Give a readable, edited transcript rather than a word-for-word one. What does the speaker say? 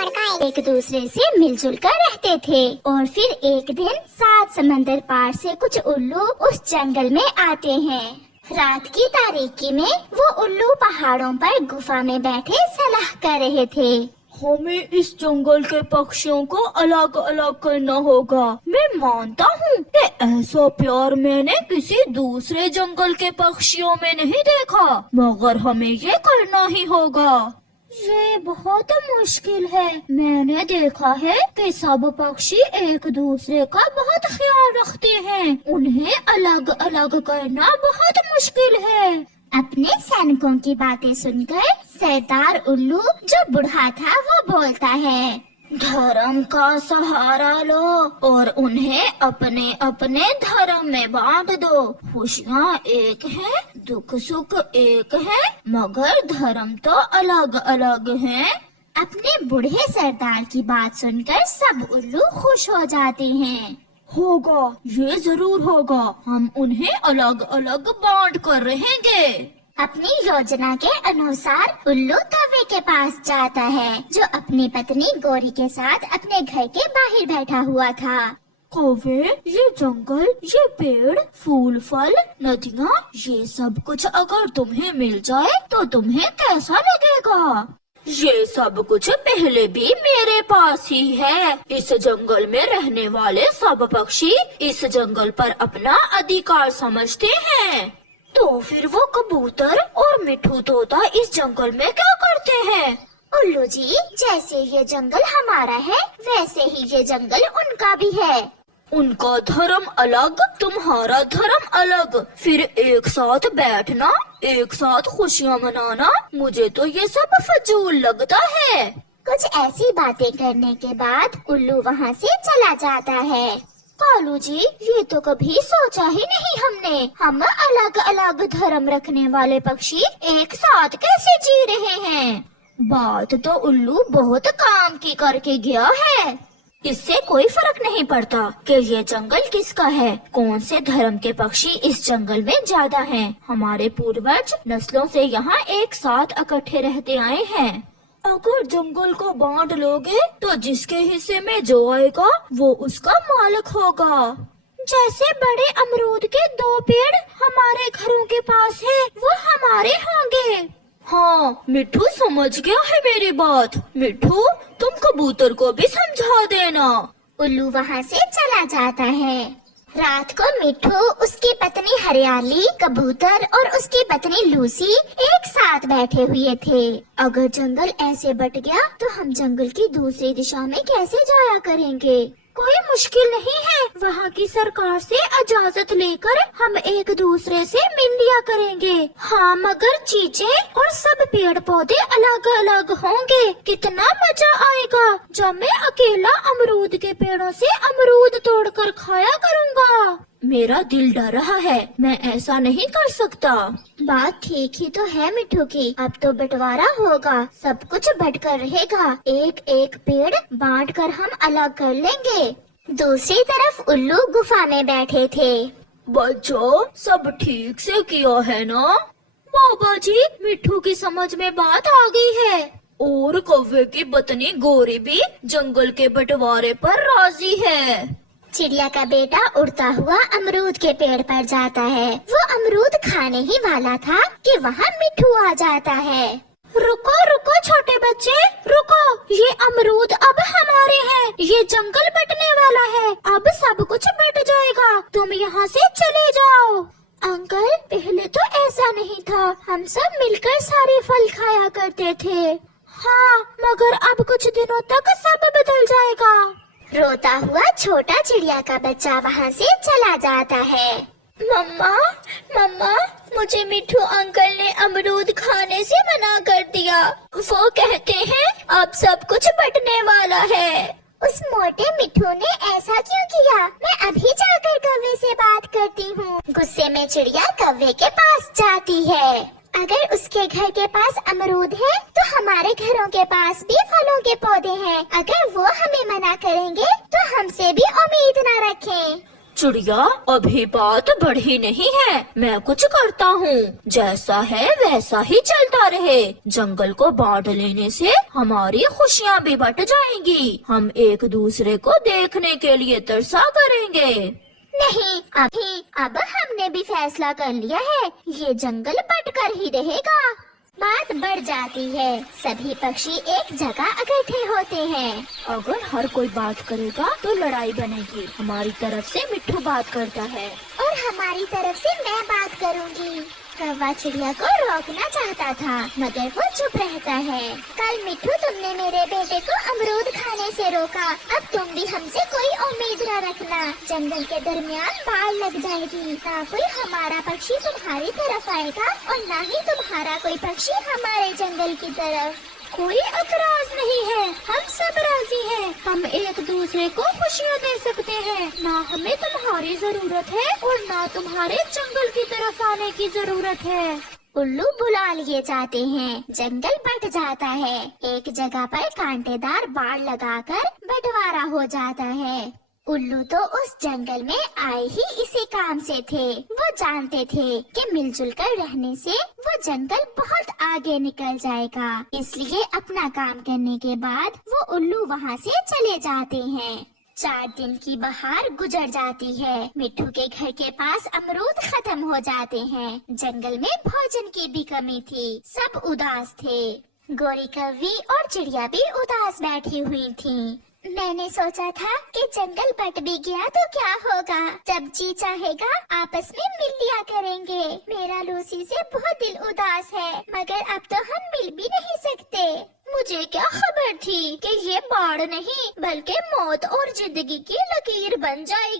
एक दूसरे से मिलजुल कर रहते थे। और फिर एक दिन 7 समंदर पार से कुछ उल्लू उस जंगल में आते हैं। रात की तारीकी में वो उल्लू पहाड़ों पर गुफा में बैठे सलाह कर रहे थे। हमें इस जंगल के पक्षियों को अलग अलग करना होगा। मैं मानता हूँ कि ऐसा प्यार मैंने किसी दूसरे जंगल के पक्षियों में नहीं देखा, मगर हमें ये करना ही होगा। ये बहुत मुश्किल है। मैंने देखा है कि सब पक्षी एक दूसरे का बहुत ख्याल रखते हैं। उन्हें अलग अलग करना बहुत मुश्किल है। अपने सैनिकों की बातें सुनकर सरदार उल्लू जो बूढ़ा था वो बोलता है, धर्म का सहारा लो और उन्हें अपने अपने धर्म में बांट दो। खुशियाँ एक है, दुख सुख एक है, मगर धर्म तो अलग अलग हैं। अपने बूढ़े सरदार की बात सुनकर सब उल्लू खुश हो जाते हैं। होगा, ये जरूर होगा। हम उन्हें अलग अलग बांट कर रहेंगे। अपनी योजना के अनुसार उल्लू कौवे के पास जाता है, जो अपनी पत्नी गोरी के साथ अपने घर के बाहर बैठा हुआ था। कौवे, ये जंगल, ये पेड़, फूल फल, नदियाँ, ये सब कुछ अगर तुम्हें मिल जाए तो तुम्हें कैसा लगेगा? ये सब कुछ पहले भी मेरे पास ही है। इस जंगल में रहने वाले सब पक्षी इस जंगल पर अपना अधिकार समझते हैं। तो फिर वो कबूतर और मिट्ठू तोता इस जंगल में क्या करते हैं? उल्लू जी, जैसे ये जंगल हमारा है वैसे ही ये जंगल उनका भी है। उनका धर्म अलग, तुम्हारा धर्म अलग, फिर एक साथ बैठना, एक साथ खुशियाँ मनाना, मुझे तो ये सब फजूल लगता है। कुछ ऐसी बातें करने के बाद उल्लू वहाँ से चला जाता है। कालू जी, ये तो कभी सोचा ही नहीं हमने। हम अलग अलग धर्म रखने वाले पक्षी एक साथ कैसे जी रहे हैं? बात तो उल्लू बहुत काम की करके गया है। इससे कोई फर्क नहीं पड़ता कि ये जंगल किसका है, कौन से धर्म के पक्षी इस जंगल में ज्यादा हैं। हमारे पूर्वज नस्लों से यहाँ एक साथ इकट्ठे रहते आए हैं। अगर जंगल को बांट लोगे तो जिसके हिस्से में जो आएगा वो उसका मालिक होगा। जैसे बड़े अमरूद के 2 पेड़ हमारे घरों के पास है, वो हमारे होंगे। हाँ, मिट्ठू समझ गया है मेरी बात। मिट्ठू, तुम कबूतर को भी समझा देना। उल्लू वहाँ से चला जाता है। रात को मिट्ठू, उसकी पत्नी हरियाली, कबूतर और उसकी पत्नी लूसी एक साथ बैठे हुए थे। अगर जंगल ऐसे बट गया तो हम जंगल की दूसरी दिशा में कैसे जाया करेंगे? कोई मुश्किल नहीं है, वहाँ की सरकार से इजाजत लेकर हम एक दूसरे से मिल लिया करेंगे। हाँ, मगर चीजें और सब पेड़ पौधे अलग अलग होंगे। कितना मजा आएगा जब मैं अकेला अमरूद के पेड़ों से अमरूद तोड़कर खाया करूँगा। मेरा दिल डर रहा है, मैं ऐसा नहीं कर सकता। बात ठीक ही तो है मिट्ठू की। अब तो बंटवारा होगा, सब कुछ बंटकर रहेगा। एक एक पेड़ बांटकर हम अलग कर लेंगे। दूसरी तरफ उल्लू गुफा में बैठे थे। बच्चों, सब ठीक से किया है ना? बाबा जी, मिट्ठू की समझ में बात आ गई है और कौवे की पत्नी गोरी भी जंगल के बंटवारे पर राजी है। चिड़िया का बेटा उड़ता हुआ अमरूद के पेड़ पर जाता है। वो अमरूद खाने ही वाला था कि वहाँ मिट्ठू आ जाता है। रुको रुको छोटे बच्चे, रुको, ये अमरूद अब हमारे हैं। ये जंगल बंटने वाला है, अब सब कुछ बंट जाएगा। तुम यहाँ से चले जाओ। अंकल, पहले तो ऐसा नहीं था, हम सब मिलकर सारे फल खाया करते थे। हाँ, मगर अब कुछ दिनों तक सब बदल जाएगा। रोता हुआ छोटा चिड़िया का बच्चा वहाँ से चला जाता है। मम्मा, मम्मा, मुझे मिट्ठू अंकल ने अमरूद खाने से मना कर दिया। वो कहते हैं अब सब कुछ बंटने वाला है। उस मोटे मिट्ठू ने ऐसा क्यों किया? मैं अभी जाकर कौवे से बात करती हूँ। गुस्से में चिड़िया कौवे के पास जाती है। अगर उसके घर के पास अमरूद है तो हमारे घरों के पास भी फलों के पौधे हैं। अगर वो हमें मना करेंगे तो हमसे भी उम्मीद न रखें। चिड़िया, अभी बात बढ़ी नहीं है, मैं कुछ करता हूँ। जैसा है वैसा ही चलता रहे। जंगल को बांट लेने से हमारी खुशियाँ भी बट जाएंगी। हम एक दूसरे को देखने के लिए तरसा करेंगे। नहीं, अब हमने भी फैसला कर लिया है, ये जंगल बट कर ही रहेगा। बात बढ़ जाती है, सभी पक्षी एक जगह इकट्ठे होते हैं। अगर हर कोई बात करेगा तो लड़ाई बनेगी। हमारी तरफ से मिट्ठू बात करता है और हमारी तरफ से मैं बात करूंगी। कौवा चिड़िया को रोकना चाहता था, मगर वो चुप रहता है। कल मिट्ठू, तुमने मेरे बेटे को अमरूद खाने से रोका, अब तुम भी हमसे कोई उम्मीद न रखना। जंगल के दरमियान बाढ़ लग जाएगी, ना कोई हमारा पक्षी तुम्हारी तरफ आएगा और ना ही तुम्हारा कोई पक्षी हमारे जंगल की तरफ। कोई एतराज नहीं है, हम सब राजी हैं। हम एक दूसरे को खुशियाँ दे सकते हैं। ना हमें तुम्हारी जरूरत है और ना तुम्हारे जंगल की तरफ आने की जरूरत है। उल्लू बुला लिए जाते हैं, जंगल बट जाता है। एक जगह पर कांटेदार बाड़ लगाकर बंटवारा हो जाता है। उल्लू तो उस जंगल में आए ही इसी काम से थे। वो जानते थे कि मिलजुल कर रहने से वो जंगल बहुत आगे निकल जाएगा, इसलिए अपना काम करने के बाद वो उल्लू वहाँ से चले जाते हैं। 4 दिन की बहार गुजर जाती है। मिट्ठू के घर के पास अमरूद खत्म हो जाते हैं। जंगल में भोजन की भी कमी थी, सब उदास थे। गोरी कौवी और चिड़िया भी उदास बैठी हुई थीं। मैंने सोचा था कि जंगल बट भी गया तो क्या होगा, जब जी चाहेगा आपस में मिल लिया करेंगे। मेरा लूसी से बहुत दिल उदास है, मगर अब तो हम मिल भी नहीं सकते। मुझे क्या खबर थी कि ये बाढ़ नहीं बल्कि मौत और जिंदगी की लकीर बन जाएगी।